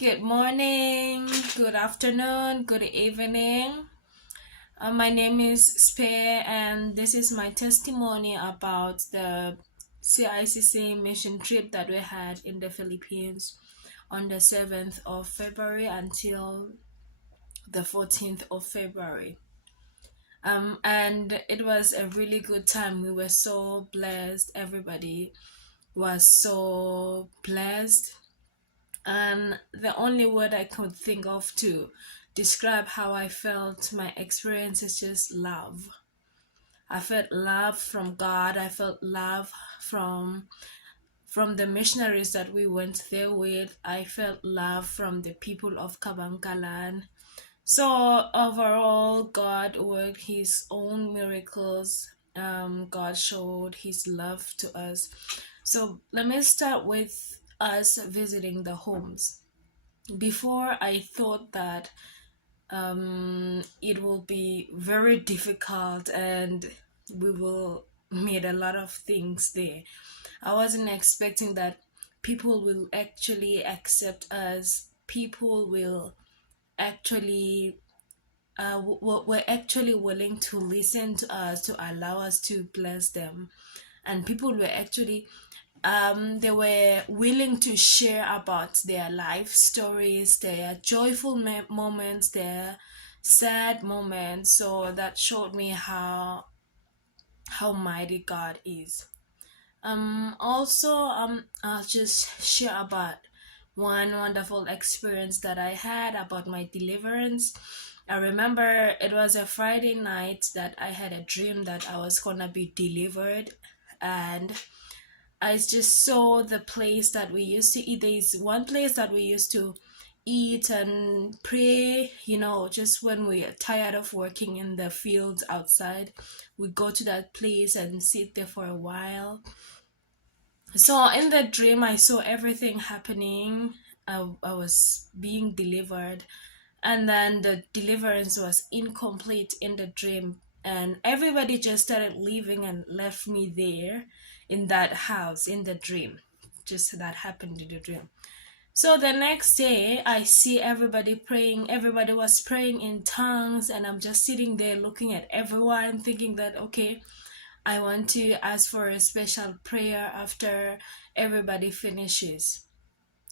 Good morning, good afternoon, good evening. My name is Sphe, and this is my testimony about the CICC mission trip that we had in the Philippines on the 7th of February until the 14th of February. And it was a really good time. We were so blessed. Everybody was so blessed. And the only word I could think of to describe how I felt, my experience is just love. I felt love from God. I felt love from the missionaries that we went there with. I felt love from the people of Kabankala. So overall, God worked His own miracles. God showed His love to us. So let me start with us visiting the homes. Before, I thought that it will be very difficult and we will meet a lot of things there. I wasn't expecting that people will actually accept us. People will actually were actually willing to listen to us, to allow us to bless them, and people were actually they were willing to share about their life stories, their joyful moments, their sad moments. So that showed me how mighty God is. I'll just share about one wonderful experience that I had about my deliverance. I remember it was a Friday night that I had a dream that I was gonna be delivered, and I just saw the place that we used to eat. There's one place that we used to eat and pray, just when we are tired of working in the fields outside, we go to that place and sit there for a while. So in the dream, I saw everything happening. I was being delivered, and then the deliverance was incomplete in the dream, and everybody just started leaving and left me there in that house in the dream. Just that happened in the dream. So the next day, I see everybody praying. Everybody was praying in tongues, and I'm just sitting there looking at everyone, thinking that, okay, I want to ask for a special prayer after everybody finishes.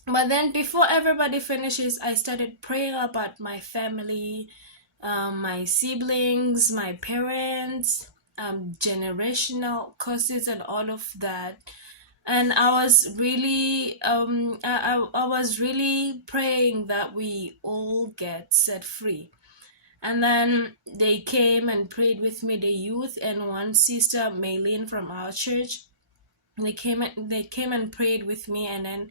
But then, before everybody finishes, I started praying about my family, my siblings, my parents, generational curses, and all of that. And I was really, I was really praying that we all get set free. And then they came and prayed with me, the youth and one sister, Maylene from our church. They came and prayed with me, and then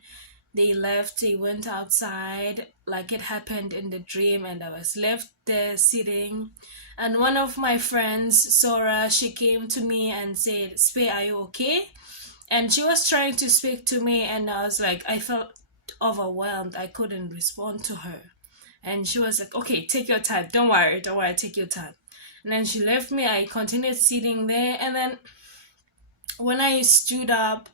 they left. They went outside like it happened in the dream, and I was left there sitting. And one of my friends, Sora, she came to me and said, "Sphe, are you okay?" And she was trying to speak to me, and I was like, I felt overwhelmed. I couldn't respond to her. And she was like, "Okay, take your time. Don't worry, take your time." And then she left me. I continued sitting there, and then when I stood up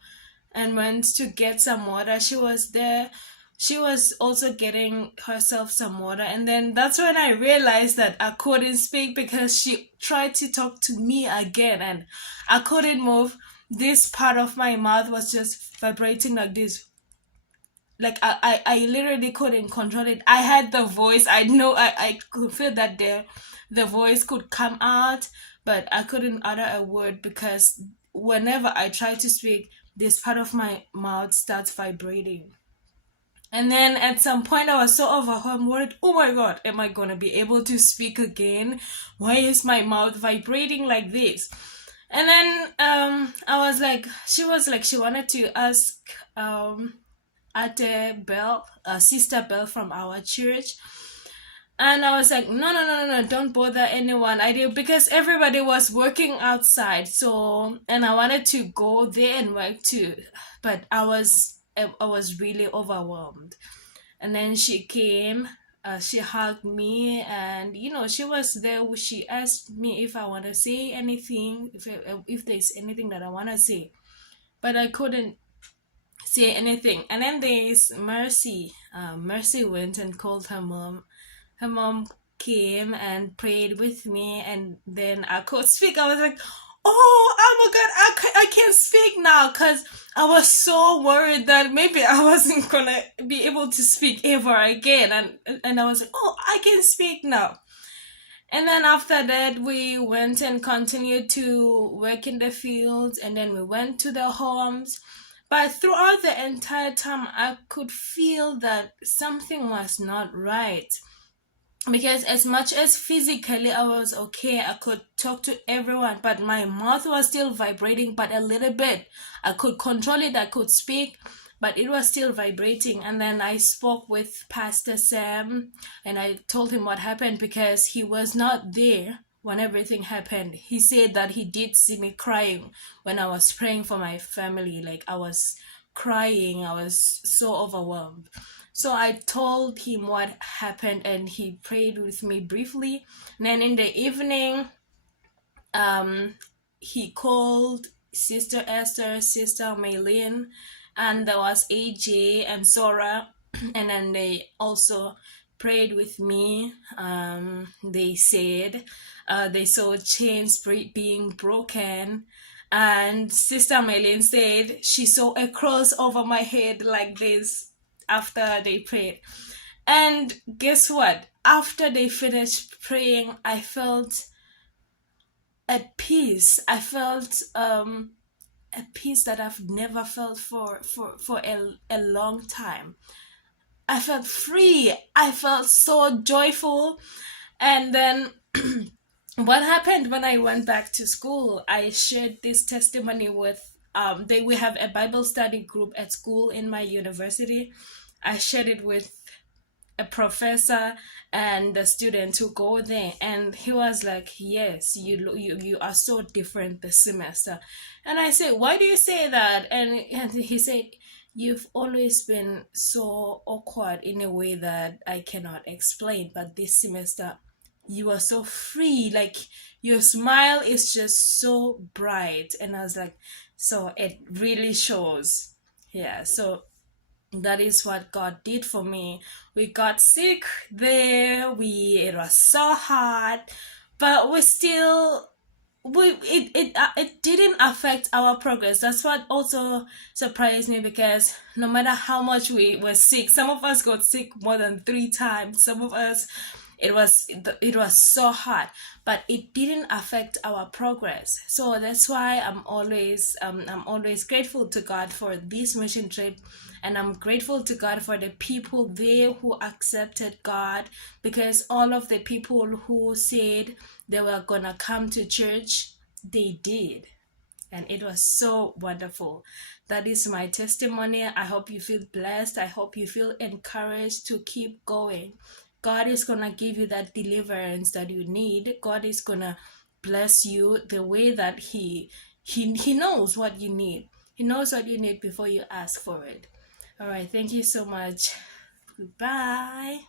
and went to get some water, she was there. She was also getting herself some water, and then that's when I realized that I couldn't speak because she tried to talk to me again, and I couldn't move. This part of my mouth was just vibrating like this. Like I literally couldn't control it. I had the voice. I know I could feel that the voice could come out, but I couldn't utter a word because whenever I try to speak, this part of my mouth starts vibrating. And then at some point, I was so overwhelmed, worried, oh my God, am I going to be able to speak again? Why is my mouth vibrating like this? And then she was like, she wanted to ask Ate Bell, Sister Bell from our church. And I was like, no, don't bother anyone. I did because everybody was working outside. So, and I wanted to go there and work too, but I was really overwhelmed. And then she came, she hugged me, and she was there. She asked me if I want to say anything, if there's anything that I want to say, but I couldn't say anything. And then there's Mercy. Mercy went and called her mom. Her mom came and prayed with me, and then I could speak. I was like, oh my God, I can't speak now, because I was so worried that maybe I wasn't gonna be able to speak ever again. And I was like, oh, I can speak now. And then after that, we went and continued to work in the fields, and then we went to the homes. But throughout the entire time, I could feel that something was not right. Because as much as physically I was okay, I could talk to everyone, but my mouth was still vibrating, but a little bit. I could control it, I could speak, but it was still vibrating. And then I spoke with Pastor Sam, and I told him what happened, because he was not there when everything happened. He said that he did see me crying when I was praying for my family. Like, I was crying, I was so overwhelmed. So I told him what happened, and he prayed with me briefly. And then in the evening, he called Sister Esther, Sister Maylene, and there was AJ and Sora, and then they also prayed with me. They said they saw chains being broken, and Sister Maylene said she saw a cross over my head like this after they prayed. And guess what? After they finished praying, I felt at peace. I felt a peace that I've never felt for a long time. I felt free. I felt so joyful. And then what happened when I went back to school, I shared this testimony with we have a Bible study group at school in my university. I shared it with a professor and the students who go there, and he was like, yes, you are so different this semester. And I said, why do you say that? And he said, you've always been so awkward in a way that I cannot explain, but this semester you are so free, like your smile is just so bright. And I was like, so it really shows. Yeah, so that is what God did for me. We got sick there. It was so hard, but we still it didn't affect our progress. That's what also surprised me, because no matter how much we were sick, some of us got sick more than 3 times. Some of us, it was so hard, but it didn't affect our progress. So that's why I'm always grateful to God for this mission trip, and I'm grateful to God for the people there who accepted God, because all of the people who said they were gonna come to church, they did. And it was so wonderful. That is my testimony. I hope you feel blessed. I hope you feel encouraged to keep going. God is gonna give you that deliverance that you need. God is gonna bless you the way that He knows what you need. He knows what you need before you ask for it. All right, thank you so much. Goodbye.